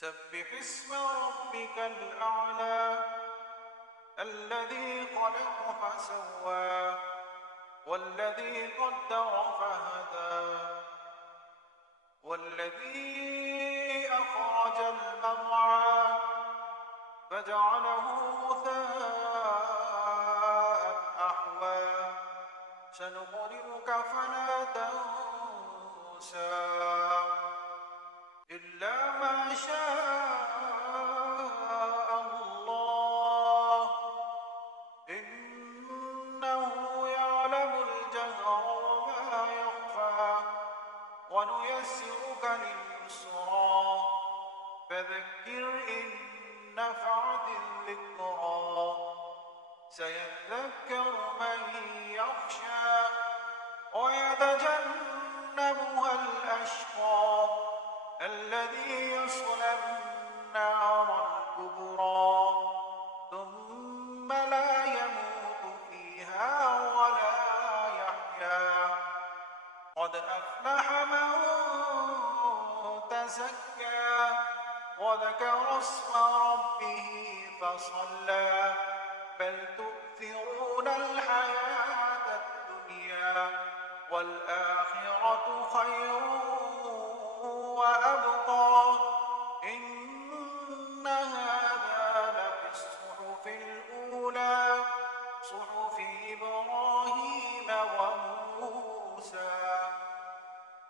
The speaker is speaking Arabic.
سبح اسم ربك الأعلى الذي خلق فسوى والذي قدر فهدى والذي أخرج المرعى فجعله غثاء أحوى سنقرئك فلا تنسى إلا ما شاء الله إنه يعلم الجهر وما يخفى ونيسرك لليسرى فذكر إن نفعت الذكرى سيذكر من يخشى ويتجنبها الأشقى الذي يصلى النار الكبرى ثم لا يموت فيها ولا يحيا قد أفلح من تزكى وذكر اسم ربه فصلى بل تؤثرون الحياة الدنيا والآخرة خير